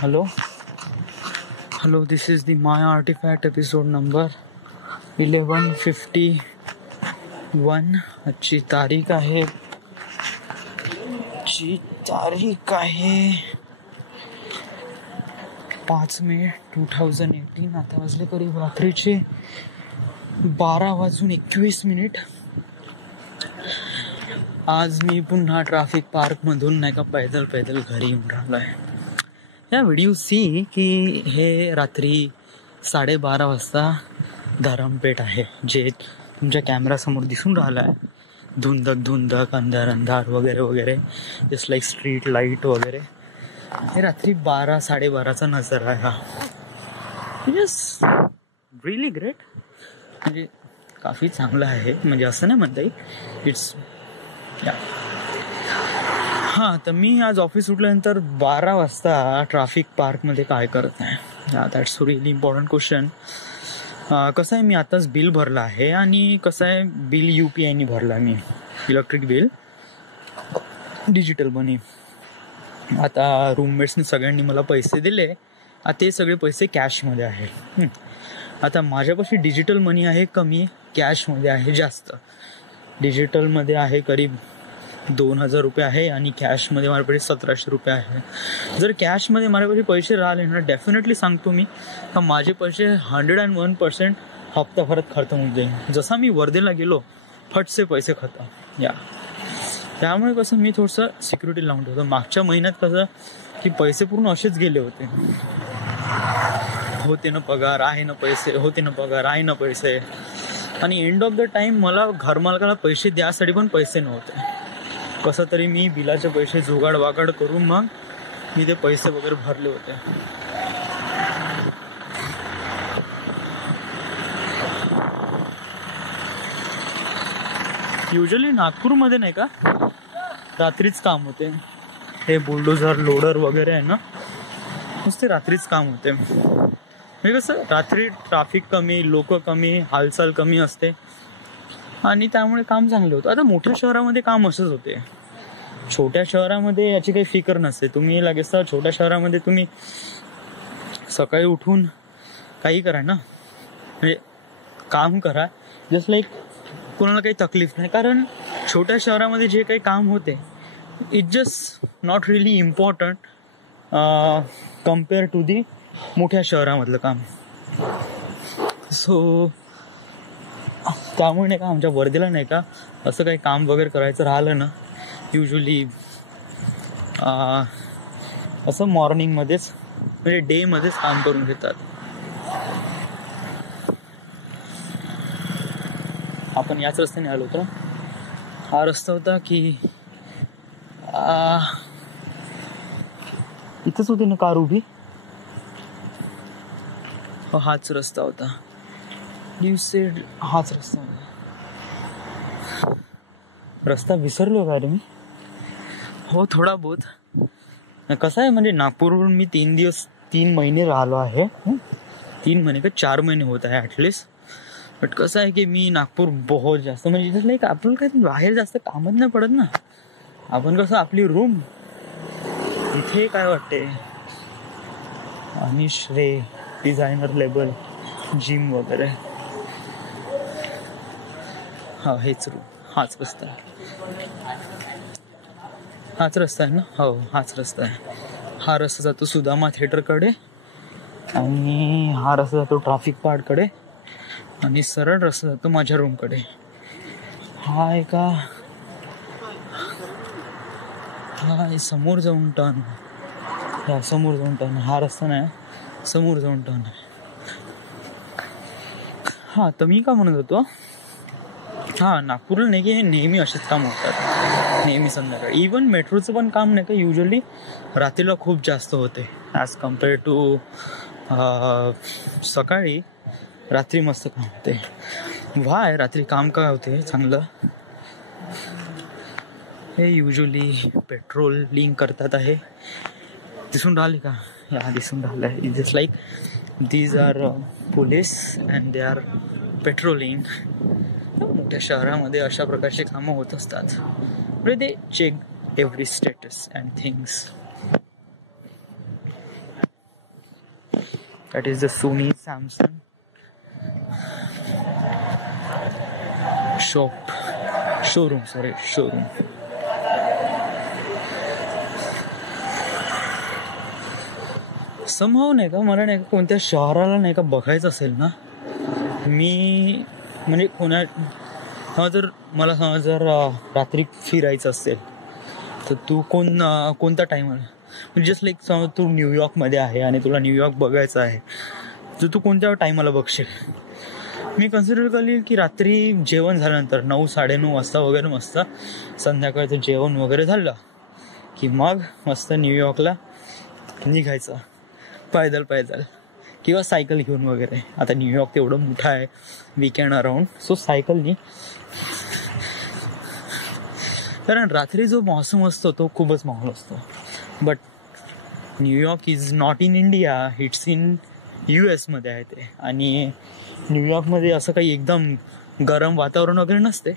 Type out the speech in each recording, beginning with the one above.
Hello, this is the Maya Artifact episode number 1151. आजची तारीख आहे 5 मे 2018. आता वाजले करीब रात्रीचे 12:21. आज मी पुन्हा ट्रॅफिक पार्क मधून नाही का पैदल घरी येऊन राहिलोय. या व्हिडिओ सी की हे रात्री 12:30 वाजता धरमपेठ आहे, जे तुमच्या कॅमेरासमोर दिसून राहिलं आहे. धुंदक अंधार वगैरे जस्ट लाईक स्ट्रीट लाईट वगैरे. हे रात्री 12-12:30चा नजारा आहे हा. Yes, really great. म्हणजे काफी चांगलं आहे, म्हणजे असं नाही म्हणता येईल. इट्स हां, तर मी आज ऑफिस सुटल्यानंतर 12 वाजता ट्रॅफिक पार्कमध्ये काय करत आहे. That's really important question. कसं आहे, मी आताच बिल भरलं आहे आणि कसं आहे, बिल UPIने भरलं आहे. मी इलेक्ट्रिक बिल डिजिटल मनी. आता रूममेट्सने सगळ्यांनी मला पैसे दिले. ते सगळे पैसे कॅशमध्ये आहे. आता माझ्यापाशी डिजिटल मनी आहे कमी, कॅशमध्ये आहे जास्त. डिजिटलमध्ये आहे करीब 2000 रुपये आहे आणि कॅशमध्ये माझ्याकडे 1700 रुपये आहे. जर कॅशमध्ये माझ्याकडे पैसे राहिले ना, डेफिनेटली सांगतो मी का माझे पैसे 101% हप्ताभरात खतम होऊन जाईल. जसा मी वर्धेला गेलो फटसे पैसे खतम. त्यामुळे कसं मी थोडंसं सिक्युरिटी लावून ठेवतो. मागच्या महिन्यात कसं की पैसे पूर्ण असेच गेले होते. होते ना पगार, आहे ना पैसे, होते ना पगार, आहे ना पैसे. आणि एंड ऑफ द टाइम मला घरमालकाला पैसे द्यासाठी पण पैसे नव्हते. कसं तरी मी बिलाचे पैसे जुगाड वागाड करून मग मी ते पैसे वगैरे भरले होते. युजली नागपूरमध्ये नाही का रात्रीच काम होते. हे बुलडोझर लोडर वगैरे आहे ना, नुसते रात्रीच काम होते. म्हणजे कसं रात्री ट्रॅफिक कमी, लोक कमी, हालचाल कमी असते आणि त्यामुळे काम चांगले होतं. आता मोठ्या शहरामध्ये काम असंच होते. छोट्या शहरामध्ये याची काही फिकर नसते. तुम्ही लगेच छोट्या शहरामध्ये तुम्ही सकाळी उठून काही करा ना, म्हणजे काम करा, जस्ट लाईक कोणाला काही तकलीफ नाही. कारण छोट्या शहरामध्ये जे काही काम होते it just not really important compare to the मोठ्या शहरामधलं काम. सो त्यामुळे नाही का आमच्या वर्धेला नाही का असं काही काम वगैरे करायचं राहिलं ना, युजली असं मॉर्निंगमध्येच म्हणजे डेमध्येच काम करून घेतात. आपण याच रस्त्याने आलो होतो. हा रस्ता होता की इथंच होती ना कार उभी. हाच रस्ता होता. यू सेड हाच रस्ता होता. रस्ता विसरलो का रे मी? हो, थोडा बहुत. कसं आहे, म्हणजे नागपूरवरून मी 3 महिने राहिलो आहे. 3 महिने का 4 महिने होत आहे ॲटलिस्ट. बट कसं आहे की मी नागपूर बहुत जास्त म्हणजे जसं लाईक आपल्याला काय बाहेर जास्त कामच नाही पडत ना. आपण कसं आपली रूम इथे काय वाटते, अनिश रे डिझायनर लेबल जिम वगैरे. हा, हेच रूम, हाच रस्ता आहे. हाच रस्ता आहे ना? हो, हाच रस्ता आहे. हा रस्ता जातो सुदामा थिएटरकडे आणि हा रस्ता जातो ट्रॅफिक पार्ककडे आणि सरळ रस्ता जातो माझ्या रूमकडे. हा एका समोर जाऊन टर्न, समोर जाऊन टर्न. हा रस्ता नाही, समोर जाऊन टर्न. हा, तर मी का म्हणत होतो, हा नागपूरला नाही की नेहमी असेच काम होतात, नेहमी संध्याकाळी. इवन मेट्रोचं पण काम नाही का युजली रात्रीला खूप जास्त होते ॲज कम्पेअर टू सकाळी. रात्री मस्त काम होते. वाय रात्री काम काय होते चांगलं. हे युजली पेट्रोल लिंक करतात आहे. दिसून राहिले का? या दिसून राहिलं आहे. Just like these are police and they are patrolling. मोठ्या शहरामध्ये अशा प्रकारचे कामं होत असतात. They check every status and things. That is the Sony Samsung showroom. Somehow नाही का मला नाही का कोणत्या शहराला नाही का बघायचं असेल ना, मी म्हणजे मला जर रात्री फिरायचं असेल तर तू कोणता टाइम म्हणजे जस्ट लाईक समज तू न्यूयॉर्कमध्ये आहे आणि तुला न्यूयॉर्क बघायचं आहे तर तू कोणत्या टायमाला बघशील. मी कन्सिडर करेल की रात्री जेवण झाल्यानंतर 9-9:30 वाजता वगैरे मस्त संध्याकाळचं जेवण वगैरे झालं की मग मस्त न्यूयॉर्कला निघायचं पैदल किंवा सायकल घेऊन वगैरे. आता न्यूयॉर्क तेवढं मोठं आहे वीकेंड अराउंड, सो सायकलनी. कारण रात्री जो मौसम असतो तो खूपच माहोल असतो. But New York is not in India, it's in US मध्ये आहे ते. आणि न्यूयॉर्कमध्ये असं काही एकदम गरम वातावरण वगैरे नसते,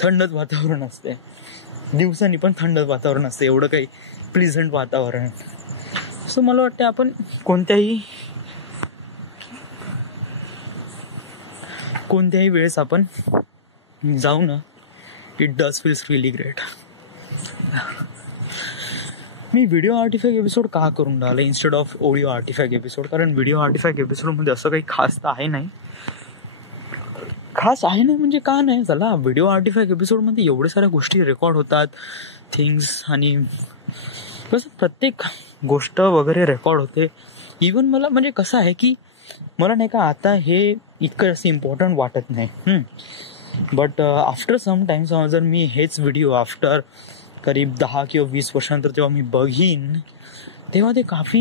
थंडच वातावरण असते. दिवसांनी पण थंड वातावरण असते, एवढं काही प्लीझंट वातावरण. सो मला वाटतं आपण कोणत्याही वेळेस आपण जाऊ ना, it does feels really great. Me video artefact episode का करून राहिलो instead of audio artefact episode, कारण व्हिडिओ आर्टिफॅक्ट एपिसोडमध्ये असं काही खास तर आहे नाही. खास आहे ना म्हणजे का नाही चला, व्हिडिओ आर्टिफॅक्ट एपिसोडमध्ये एवढ्या साऱ्या गोष्टी रेकॉर्ड होतात, थिंग्स, आणि कसं प्रत्येक गोष्ट वगैरे रेकॉर्ड होते. इवन मला म्हणजे कसं आहे की मला नाही का आता हे इतकं असं इम्पॉर्टंट वाटत नाही. बट आफ्टर सम टाइम्स जर मी हेच व्हिडिओ आफ्टर करीब 10 किंवा 20 वर्षानंतर जेव्हा मी बघीन तेव्हा ते काफी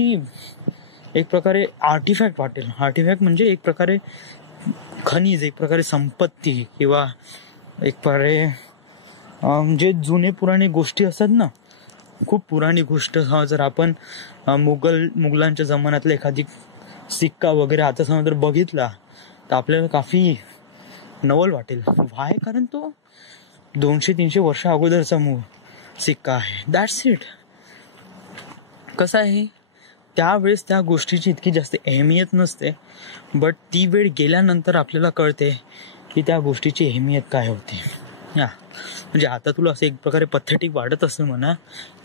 एक प्रकारे आर्टिफॅक्ट वाटेल. आर्टिफॅक्ट म्हणजे एक प्रकारे खनिज, एक प्रकारे संपत्ती, किंवा एक प्रकारे जे जुने पुराणे गोष्टी असतात ना, खूप पुराणी गोष्ट. जर आपण मुघलांच्या जमान्यातला एखादी सिक्का वगैरे आता समज जर बघितला तर आपल्याला काफी नवल वाटेल. व्हाय? कारण तो 200-300 वर्ष अगोदरचा सिक्का आहे. That's it. कसं आहे, त्यावेळेस त्या गोष्टीची इतकी जास्त अहमियत नसते, बट ती वेळ गेल्यानंतर आपल्याला कळते की त्या गोष्टीची अहमियत काय होती. म्हणजे आता तुला असं एक प्रकारे पथेटिक वाटत असेल म्हणा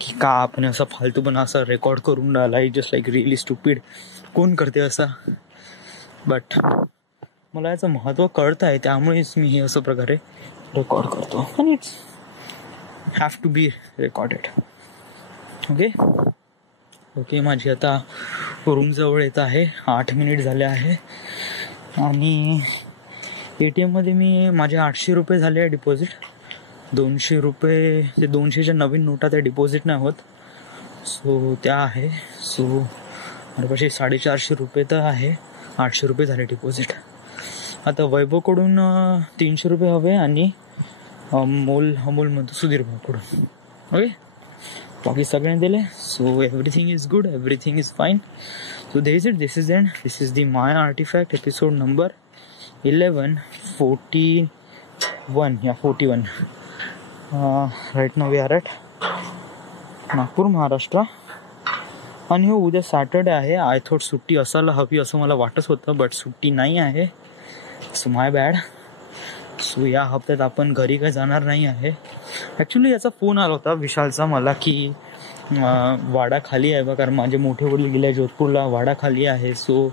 की का आपण असं फालतूपणा असं रेकॉर्ड करून राहिला, जस्ट लाईक रिअली स्टुपिड. कोण करते असं? बट मला याचं महत्त्व कळत आहे, त्यामुळेच मी हे असं प्रकारे रेकॉर्ड करतो. आणि it's have to be recorded. Okay, माझी आता रूम जवळ येत आहे. 8 मिनिट झाले आहे. आणि ATM मध्ये मी माझे 800 रुपये झाले आहे डिपॉझिट. 200 रुपये, ते 200च्या नवीन नोटा त्या डिपॉझिट नाही होत, सो त्या आहे. सो माझ्यापाशी 450 रुपये तर आहे. 800 रुपये झाले डिपॉझिट. आता वैभवकडून 300 रुपये हवे आणि अमोल म्हणतो सुधीर भाऊकडून. ओके, बाकी सगळ्यांनी दिले. So everything is good, everything is fine. So this is end. This is the my artefact episode number 41. Right now we are at Nagpur, Maharashtra. आणि हो, उद्या सॅटर्डे आहे. आय थॉट सुट्टी असायला हवी असं मला वाटत होतं, बट सुट्टी नाही आहे. So my bad. सो या हप्त्यात आपण घरी काही जाणार नाही आहे. ॲक्च्युली याचा फोन आला होता विशालचा मला की वाडा खाली आहे बा, कारण माझे मोठे वडील गेले जोधपूरला, वाडा खाली आहे. सो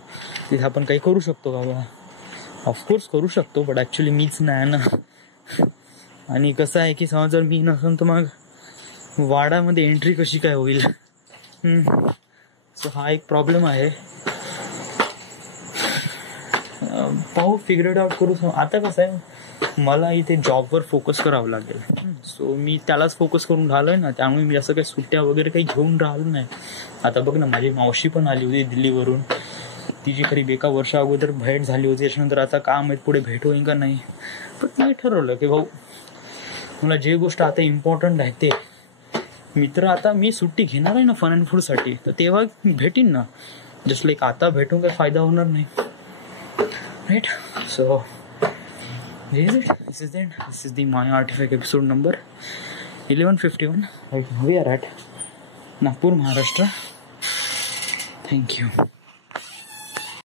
तिथे आपण काही करू शकतो का बा? ऑफकोर्स करू शकतो, बट ॲक्च्युली मीच नाही ना. आणि कसं आहे की समज जर मी नसेल तर मग वाडामध्ये एंट्री कशी काय होईल? सो हा एक प्रॉब्लेम आहे. पाहू, फिगर आउट करू. आता कसं आहे, मला इथे जॉबवर फोकस करावं लागेल. सो मी त्यालाच फोकस करून राहिलोय ना, त्यामुळे मी असं काही सुट्ट्या वगैरे काही घेऊन राहिलो नाही. आता बघ ना, माझी मावशी पण आली होती दिल्लीवरून. तिची करीब 1 वर्षा अगोदर भेट झाली होती. त्याच्यानंतर आता का माहीत पुढे भेट होईल का नाही. पण मी ठरवलं की भाऊ, मला जे गोष्ट आता इम्पॉर्टंट आहे ते मित्र. आता मी सुट्टी घेणार आहे ना फन अँड फूडसाठी, तर तेव्हा भेटीन ना. जस्ट लाईक आता भेटून काही फायदा होणार नाही, right? So this is the my artifact episode number 1151. Right now we are at Nagpur, Maharashtra. Thank you.